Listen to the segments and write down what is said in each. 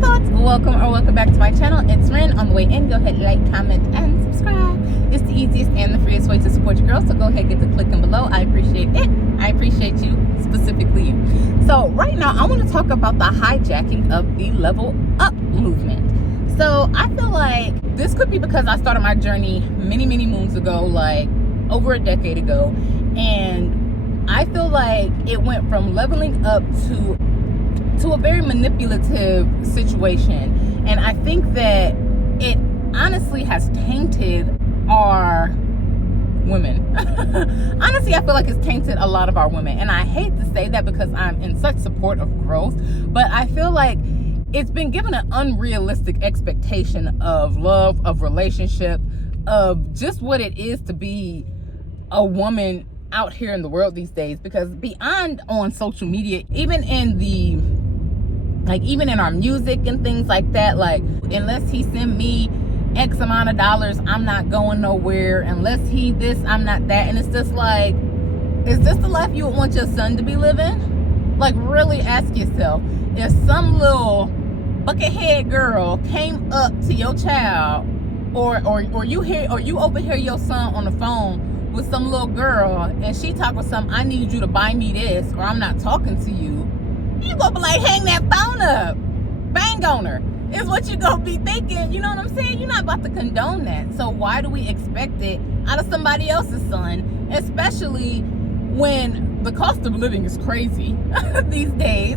thoughts? Welcome back to my channel. It's Ren. On the way in, go ahead, like, comment, and subscribe. It's the easiest and the freest way to support your girl, so go ahead, get the clicking below. I appreciate it. I appreciate you, specifically you. So right now I want to talk about the hijacking of the level up movement. So I feel like this could be because I started my journey many moons ago, like over a decade ago, and I feel like it went from leveling up to a very manipulative situation, and I think that it honestly has tainted our women. Honestly, I feel like it's tainted a lot of our women, and I hate to say that because I'm in such support of growth, but I feel like it's been given an unrealistic expectation of love, of relationship, of just what it is to be a woman out here in the world these days. Because beyond on social media, even in our music and things like that, like, unless he send me X amount of dollars, I'm not going nowhere. Unless he this, I'm not that. And it's just like, is this the life you would want your son to be living? Like, really ask yourself, if some little buckethead girl came up to your child, or you overhear your son on the phone with some little girl, and she talk with some, I need you to buy me this, or I'm not talking to you, you gonna be like, hang that phone up, bang on her, is what you gonna be thinking. You know what I'm saying? You're not about to condone that. So why do we expect it out of somebody else's son, especially when the cost of living is crazy these days?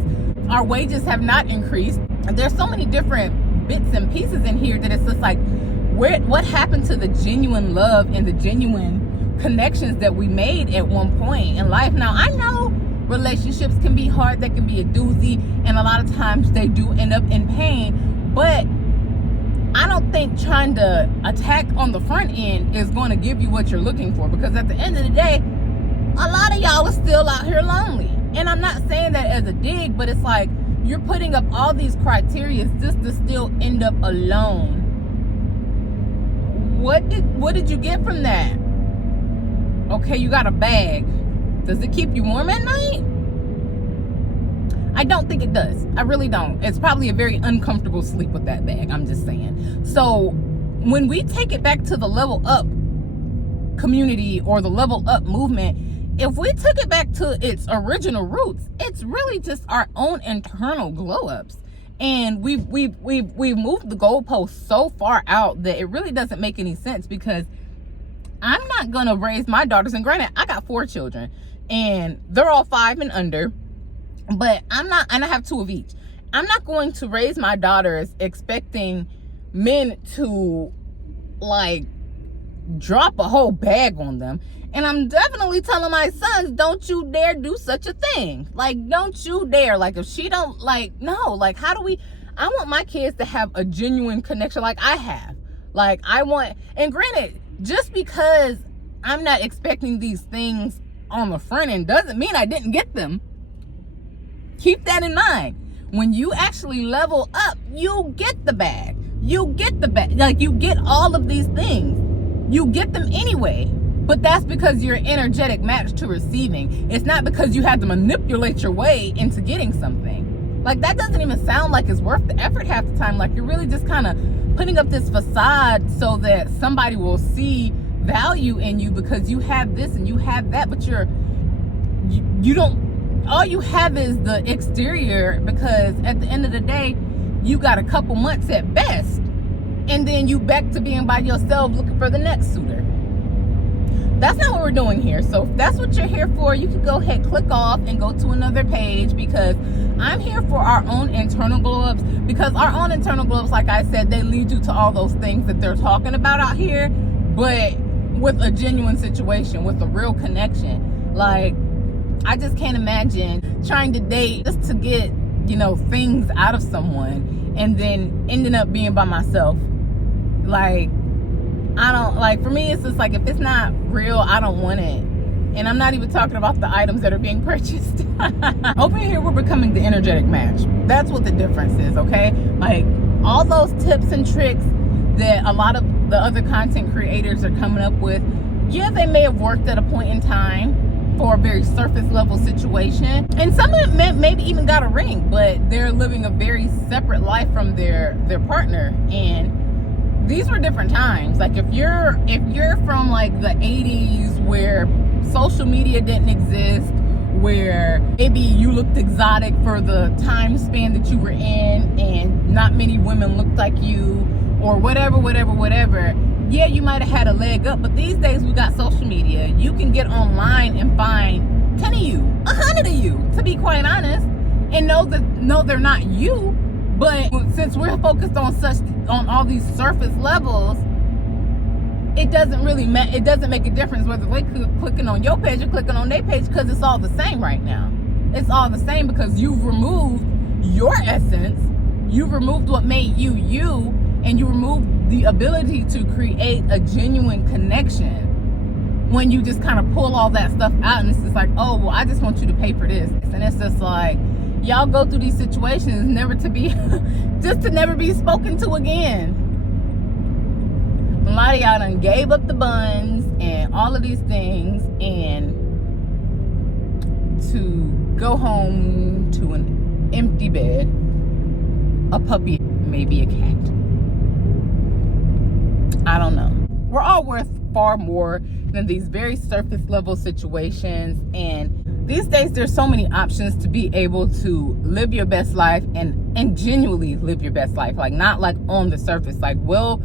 Our wages have not increased. There's so many different bits and pieces in here that it's just like, what happened to the genuine love and the genuine connections that we made at one point in life? Now, I know relationships can be hard, they can be a doozy, and a lot of times they do end up in pain, but I don't think trying to attack on the front end is going to give you what you're looking for, because at the end of the day, a lot of y'all are still out here lonely. And I'm not saying that as a dig, but it's like, you're putting up all these criteria just to still end up alone. What did you get from that? Okay, you got a bag. Does it keep you warm at night? I don't think it does. I really don't. It's probably a very uncomfortable sleep with that bag. I'm just saying. So when we take it back to the level up community or the level up movement, if we took it back to its original roots, it's really just our own internal glow ups. And we've moved the goalposts so far out that it really doesn't make any sense, because I'm not gonna raise my daughters, and granted, I got 4 children and they're all 5 and under, but and I have 2 of each. I'm not going to raise my daughters expecting men to like drop a whole bag on them. And I'm definitely telling my sons, don't you dare do such a thing. Like, don't you dare. Like, if she don't, like, no, like, I want my kids to have a genuine connection like I have. Like, and granted, just because I'm not expecting these things on the front end doesn't mean I didn't get them. Keep that in mind. When you actually level up, you get the bag. Like, you get all of these things. You get them anyway. But that's because you're an energetic match to receiving. It's not because you had to manipulate your way into getting something. Like, that doesn't even sound like it's worth the effort half the time. Like, you're really just kind of putting up this facade so that somebody will see value in you because you have this and you have that, but you don't, all you have is the exterior, because at the end of the day, you got a couple months at best, and then you back to being by yourself looking for the next suitor. That's not what we're doing here. So if that's what you're here for, you can go ahead, click off, and go to another page, because I'm here for our own internal glow ups. Because our own internal glow ups, like I said, they lead you to all those things that they're talking about out here, but with a genuine situation, with a real connection. Like, I just can't imagine trying to date just to get, things out of someone and then ending up being by myself. Like, I don't, like, for me, it's just like, if it's not real, I don't want it. And I'm not even talking about the items that are being purchased. Over here, we're becoming the energetic match. That's what the difference is, okay? Like, all those tips and tricks that a lot of the other content creators are coming up with, yeah, they may have worked at a point in time. for a very surface level situation. And some of them maybe even got a ring, but they're living a very separate life from their partner. And these were different times. Like if you're from like the 80s where social media didn't exist, where maybe you looked exotic for the time span that you were in and not many women looked like you, or whatever, yeah, you might have had a leg up. But these days we got social media. You can get online and find 10 of you, 100 of you, to be quite honest, and know they're not you. But since we're focused on all these surface levels, it doesn't make a difference whether they're clicking on your page or clicking on their page, because it's all the same right now. It's all the same because you've removed your essence, you've removed what made you you, and you removed the ability to create a genuine connection when you just kind of pull all that stuff out. And it's just like, oh, well, I just want you to pay for this. And it's just like, y'all go through these situations never to be just to never be spoken to again. A lot of y'all done gave up the buns and all of these things, and to go home to an empty bed, a puppy, maybe a cat. I don't know. We're all worth far more than these very surface level situations. And these days there's so many options to be able to live your best life and genuinely live your best life. Like not like on the surface, like well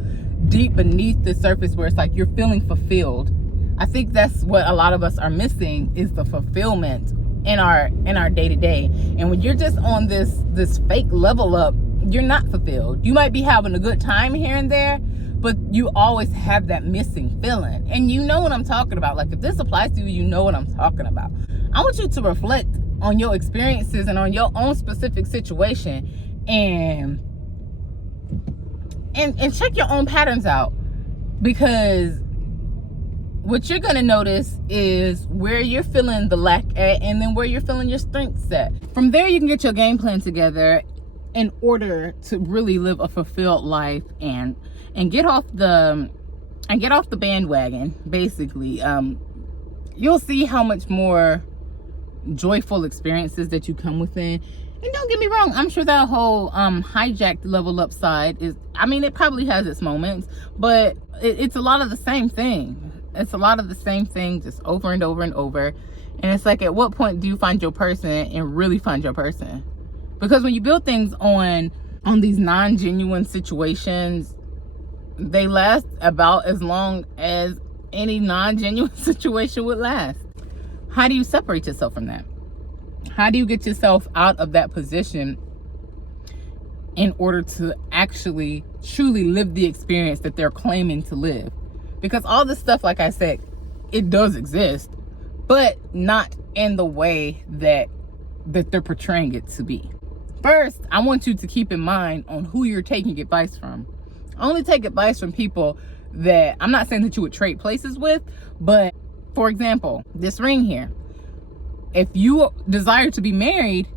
deep beneath the surface where it's like you're feeling fulfilled. I think that's what a lot of us are missing, is the fulfillment in our day-to-day. And when you're just on this fake level up, you're not fulfilled. You might be having a good time here and there, but you always have that missing feeling. And you know what I'm talking about. Like if this applies to you, you know what I'm talking about. I want you to reflect on your experiences and on your own specific situation, and check your own patterns out, because what you're going to notice is where you're feeling the lack at, and then where you're feeling your strengths at. From there, you can get your game plan together in order to really live a fulfilled life and get off the bandwagon, basically. You'll see how much more joyful experiences that you come within. And don't get me wrong, I'm sure that whole hijacked level up side is, I mean, it probably has its moments, but it's a lot of the same thing. It's a lot of the same thing, just over and over and over. And it's like, at what point do you find your person and really find your person? Because when you build things on these non-genuine situations, they last about as long as any non-genuine situation would last. How do you separate yourself from that? How do you get yourself out of that position in order to actually truly live the experience that they're claiming to live? Because all this stuff, like I said, it does exist, but not in the way that they're portraying it to be. First, I want you to keep in mind on who you're taking advice from. Only take advice from people that, I'm not saying that you would trade places with, but for example, this ring here. If you desire to be married,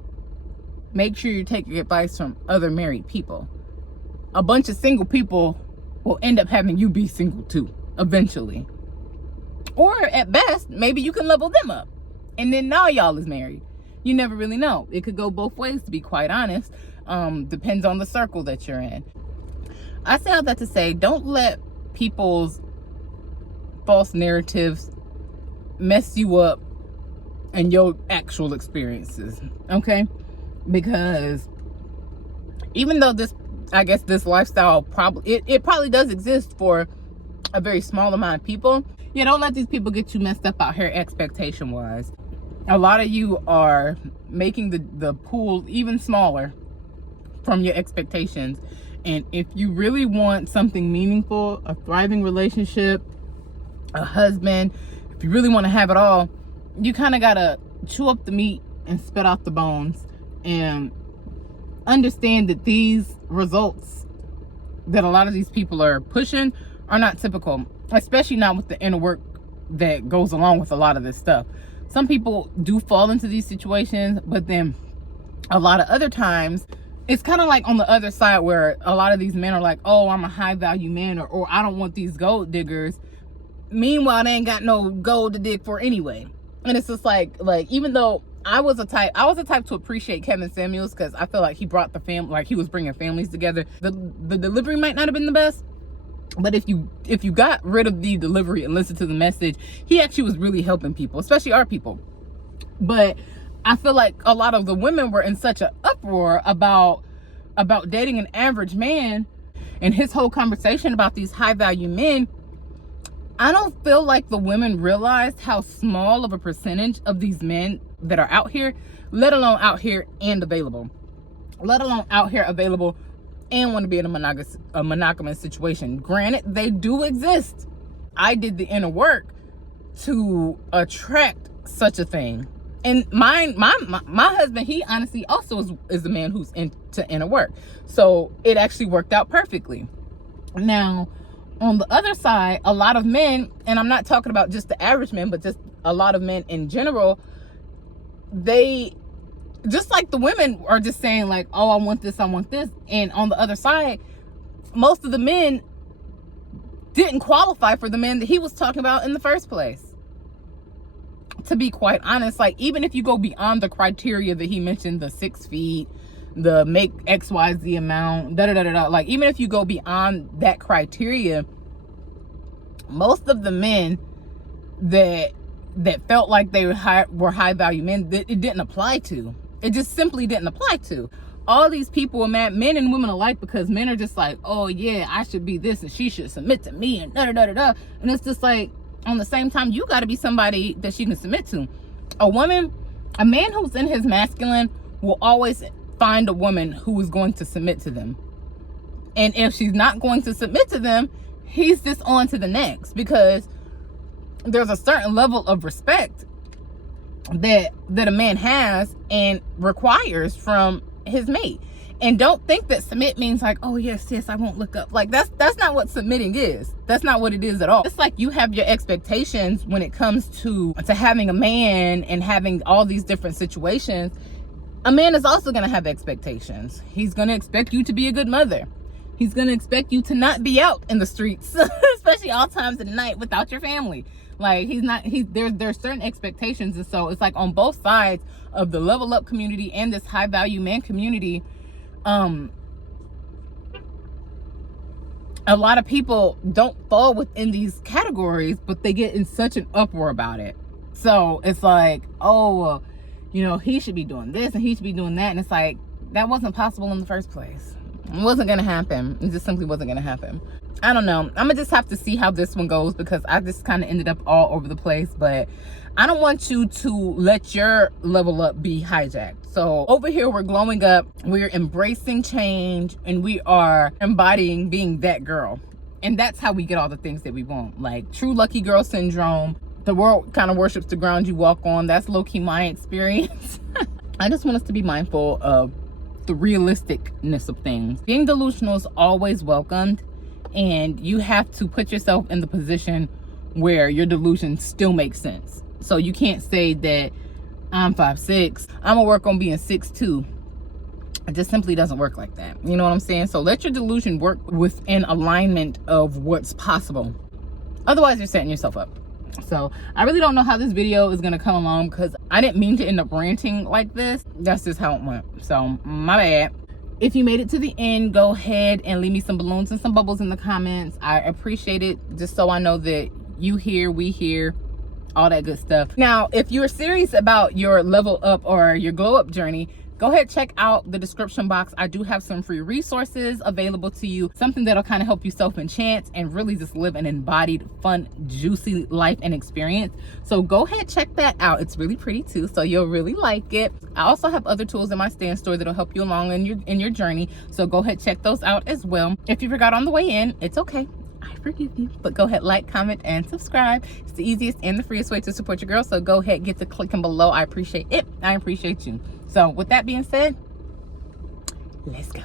make sure you're taking advice from other married people. A bunch of single people will end up having you be single too, eventually. Or at best, maybe you can level them up, and then now y'all is married. You never really know. It could go both ways, to be quite honest. Depends on the circle that you're in. I say all that to say, don't let people's false narratives mess you up and your actual experiences, okay? Because even though this lifestyle it probably does exist for a very small amount of people, yeah, don't let these people get you messed up out here expectation wise. A lot of you are making the pool even smaller from your expectations. And if you really want something meaningful, a thriving relationship, a husband, if you really want to have it all, you kind of got to chew up the meat and spit out the bones, and understand that these results that a lot of these people are pushing are not typical, especially not with the inner work that goes along with a lot of this stuff. Some people do fall into these situations, but then a lot of other times it's kind of like on the other side, where a lot of these men are like, oh, I'm a high value man, or I don't want these gold diggers. Meanwhile, they ain't got no gold to dig for anyway. And it's just like even though I was a type to appreciate Kevin Samuels, because I feel like he brought the family, like he was bringing families together. The delivery might not have been the best, but if you got rid of the delivery and listened to the message, he actually was really helping people, especially our people. But I feel like a lot of the women were in such an uproar about dating an average man, and his whole conversation about these high value men. I don't feel like the women realized how small of a percentage of these men that are out here, let alone out here and available, and want to be in a monogamous situation. Granted, they do exist. I did the inner work to attract such a thing. And my husband, he honestly also is a man who's into inner work. So it actually worked out perfectly. Now, on the other side, a lot of men, and I'm not talking about just the average men, but just a lot of men in general, they, just like the women are just saying like, oh, I want this. And on the other side, most of the men didn't qualify for the men that he was talking about in the first place. To be quite honest, like even if you go beyond the criteria that he mentioned, the 6 feet, the make XYZ amount, like even if you go beyond that criteria, most of the men that felt like they were high value men, that it didn't apply to. It just simply didn't apply to. All these people are mad, men and women alike, because men are just like, oh yeah, I should be this and she should submit to me and and it's just like, on the same time, you got to be somebody that she can submit to. A man who's in his masculine will always find a woman who is going to submit to them. And if she's not going to submit to them, he's just on to the next, because there's a certain level of respect that a man has and requires from his mate. And don't think that submit means like, oh yes, I won't look up. Like that's not what submitting is. That's not what it is at all. It's like you have your expectations when it comes to having a man and having all these different situations. A man is also going to have expectations. He's going to expect you to be a good mother. He's going to expect you to not be out in the streets, especially all times of the night without your family. Like there's certain expectations. And so it's like on both sides of the level up community and this high value man community, a lot of people don't fall within these categories, but they get in such an uproar about it. So it's like, oh, he should be doing this and he should be doing that. And it's like, that wasn't possible in the first place. It wasn't going to happen. It just simply wasn't going to happen. I don't know. I'm going to just have to see how this one goes, because I just kind of ended up all over the place. But I don't want you to let your level up be hijacked. So over here, we're glowing up. We're embracing change. And we are embodying being that girl. And that's how we get all the things that we want. Like true lucky girl syndrome. The world kind of worships the ground you walk on. That's low-key my experience. I just want us to be mindful of the realisticness of things. Being delusional is always welcomed, and you have to put yourself in the position where your delusion still makes sense. So you can't say that I'm 5'6", I'm gonna work on being 6'2". It just simply doesn't work like that. You know what I'm saying? So let your delusion work within alignment of what's possible. Otherwise, you're setting yourself up. So I really don't know how this video is gonna come along, because I didn't mean to end up ranting like this. That's just how it went. So my bad. If you made it to the end, go ahead and leave me some balloons and some bubbles in the comments. I appreciate it, just so I know that you hear, we hear, all that good stuff. Now, if you're serious about your level up or your glow up journey, go ahead, check out the description box. I do have some free resources available to you, something that'll kind of help you self-enchant and really just live an embodied, fun, juicy life and experience. So go ahead, check that out. It's really pretty too, so you'll really like it. I also have other tools in my stand store that'll help you along in your journey. So go ahead, check those out as well. If you forgot on the way in, it's okay. I forgive you. But go ahead, like, comment, and subscribe. It's the easiest and the freest way to support your girl. So go ahead, get to clicking below. I appreciate it. I appreciate you. So with that being said, let's go.